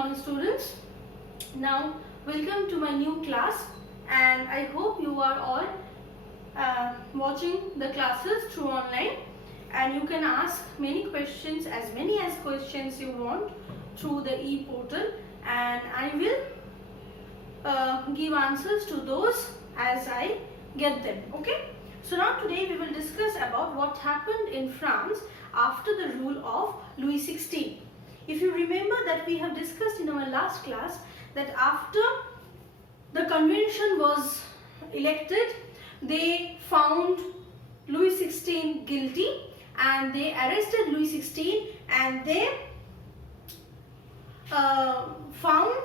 morning, students. Now welcome to my new class, and I hope you are all watching the classes through online, and you can ask many questions, as many as questions you want, through the e-portal, and I will give answers to those as I get them. Okay, so now today we will discuss about what happened in France after the rule of Louis XVI. If you remember that we have discussed in our last class that after the convention was elected, they found Louis XVI guilty and they arrested Louis XVI, and they found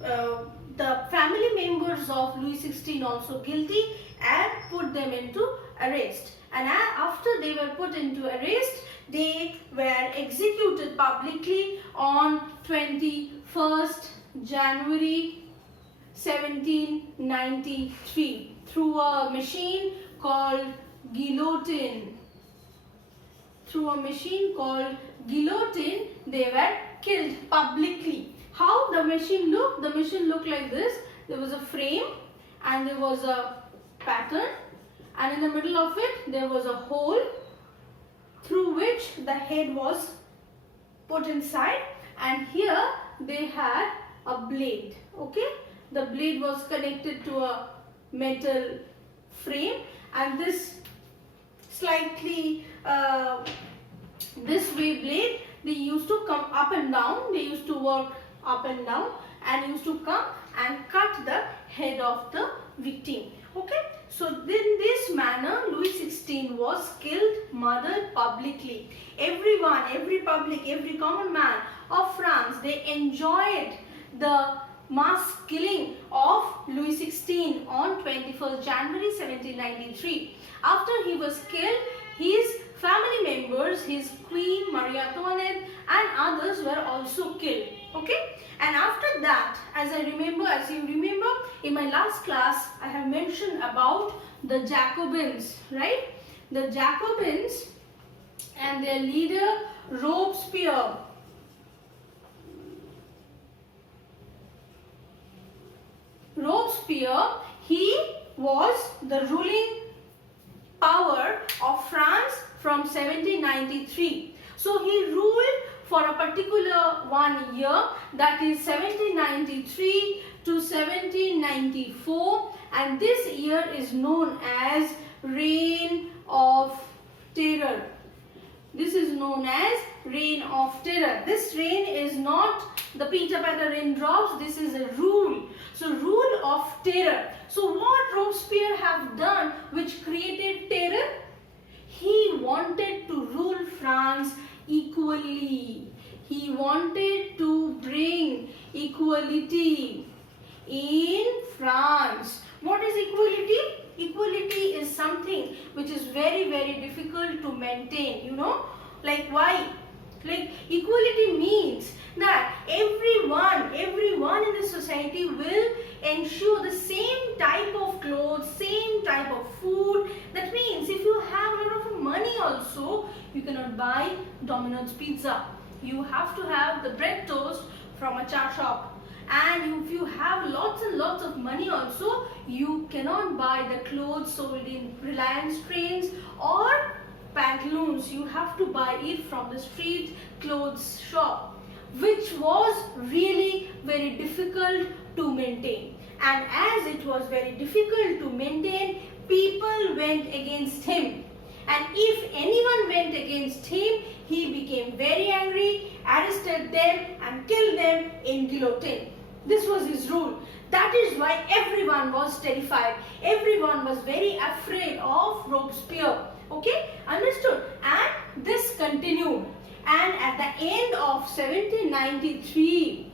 the family members of Louis XVI also guilty and put them into arrest. And after they were put into arrest, they were executed publicly on 21st January 1793 through a machine called guillotine. Through a machine called guillotine, they were killed publicly. How the machine looked? The machine looked like this. There was a frame and there was a pattern, and in the middle of it there was a hole through which the head was put inside, and here they had a blade. Okay, the blade was connected to a metal frame, and this slightly this way blade, they used to come up and down. They used to work up and down and used to come and cut the head of the victim. Okay, so in this manner Louis XVI was killed, murdered publicly. Everyone, every public, every common man of France, they enjoyed the mass killing of Louis XVI on 21st January 1793. After he was killed, his family members, his queen Marie Antoinette and others were also killed. Okay, and after that, as you remember in my last class, I have mentioned about the Jacobins, right? The Jacobins and their leader Robespierre. Robespierre, he was the ruling power of France from 1793. So he ruled for a particular 1 year, that is 1793 to 1794, and this year is known as Reign of Terror. This is known as Reign of Terror. This reign is not the Peter Patter raindrops, this is a rule. So rule of terror. So what Robespierre have done which created terror? He wanted to rule France equally. He wanted to bring equality in France. What is equality? Equality is something which is very, very difficult to maintain. You know, like why? Like equality means that everyone in the society will ensure the same type of clothes, same type of food. That means if you have a lot of money also, you cannot buy Domino's pizza. You have to have the bread toast from a cha shop. And if you have lots and lots of money also, you cannot buy the clothes sold in Reliance Trains or pantaloons. You have to buy it from the street clothes shop, which was really very difficult to maintain. And as it was very difficult to maintain, people went against him. And if anyone went against him, he became very angry, arrested them and killed them in guillotine. This was his rule. That is why everyone was terrified. Everyone was very afraid of Robespierre. Okay, understood? And this continued. And at the end of 1793,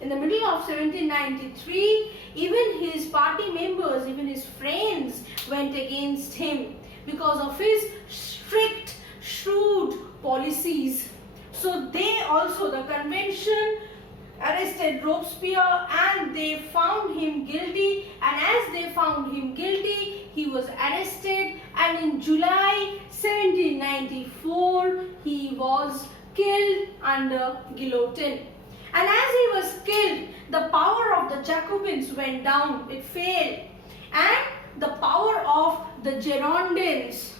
in the middle of 1793, even his party members, even his friends went against him because of his strict, shrewd policies. So they also, the convention arrested Robespierre and they found him guilty, and as they found him guilty, he was arrested, and in July 1794 he was killed under guillotine. And as he was killed, the power of the Jacobins went down, it failed. And the power of the Girondins.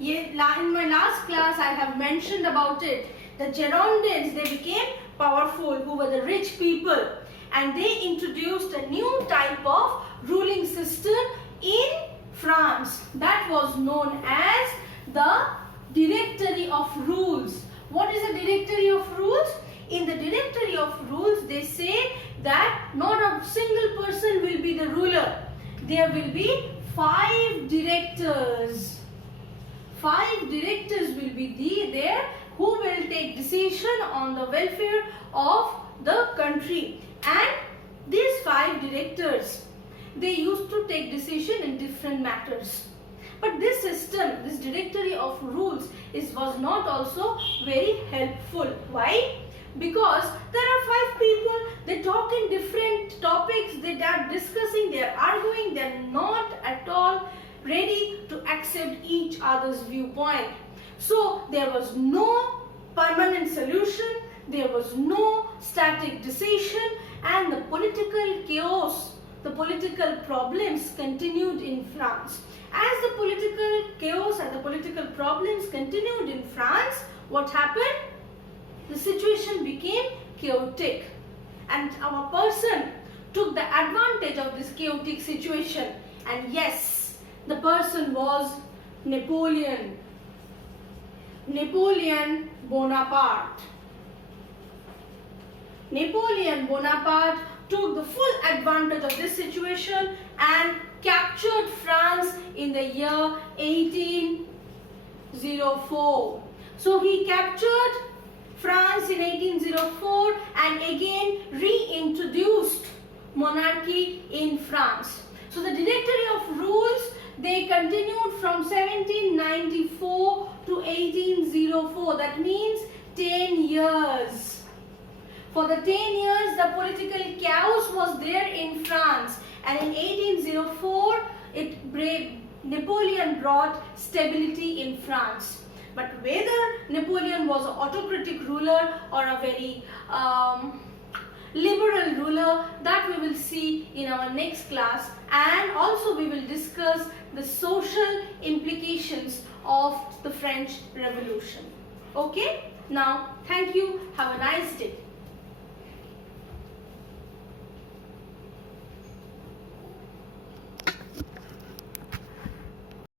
In my last class I have mentioned about it. The Girondins, they became powerful, who were the rich people. And they introduced a new type of ruling system in France. That was known as the Directory of Rules. What is a Directory of Rules? In the Directory of Rules, they say that not a single person will be the ruler. There will be 5 directors. 5 directors will be there who will take decision on the welfare of the country. And these 5 directors, they used to take decision in different matters. But this system, this Directory of Rules was not also very helpful. Why? Because there are 5 people, they talk in different topics, they are discussing, they are arguing, they are not at all ready to accept each other's viewpoint. So there was no permanent solution, there was no static decision, and the political chaos, the political problems continued in France. As the political chaos and the political problems continued in France, what happened? The situation became chaotic, and our person took the advantage of this chaotic situation. And yes, the person was Napoleon Bonaparte. Napoleon Bonaparte took the full advantage of this situation and captured France in the year 1804. So he captured France in 1804 and again reintroduced monarchy in France. So the Directory of Rules, they continued from 1794 to 1804. That means 10 years. For the 10 years, the political chaos was there in France, and in 1804, Napoleon brought stability in France. But whether Napoleon was an autocratic ruler or a very liberal ruler, that we will see in our next class, and also we will discuss the social implications of the French Revolution. Okay? Now, thank you. Have a nice day.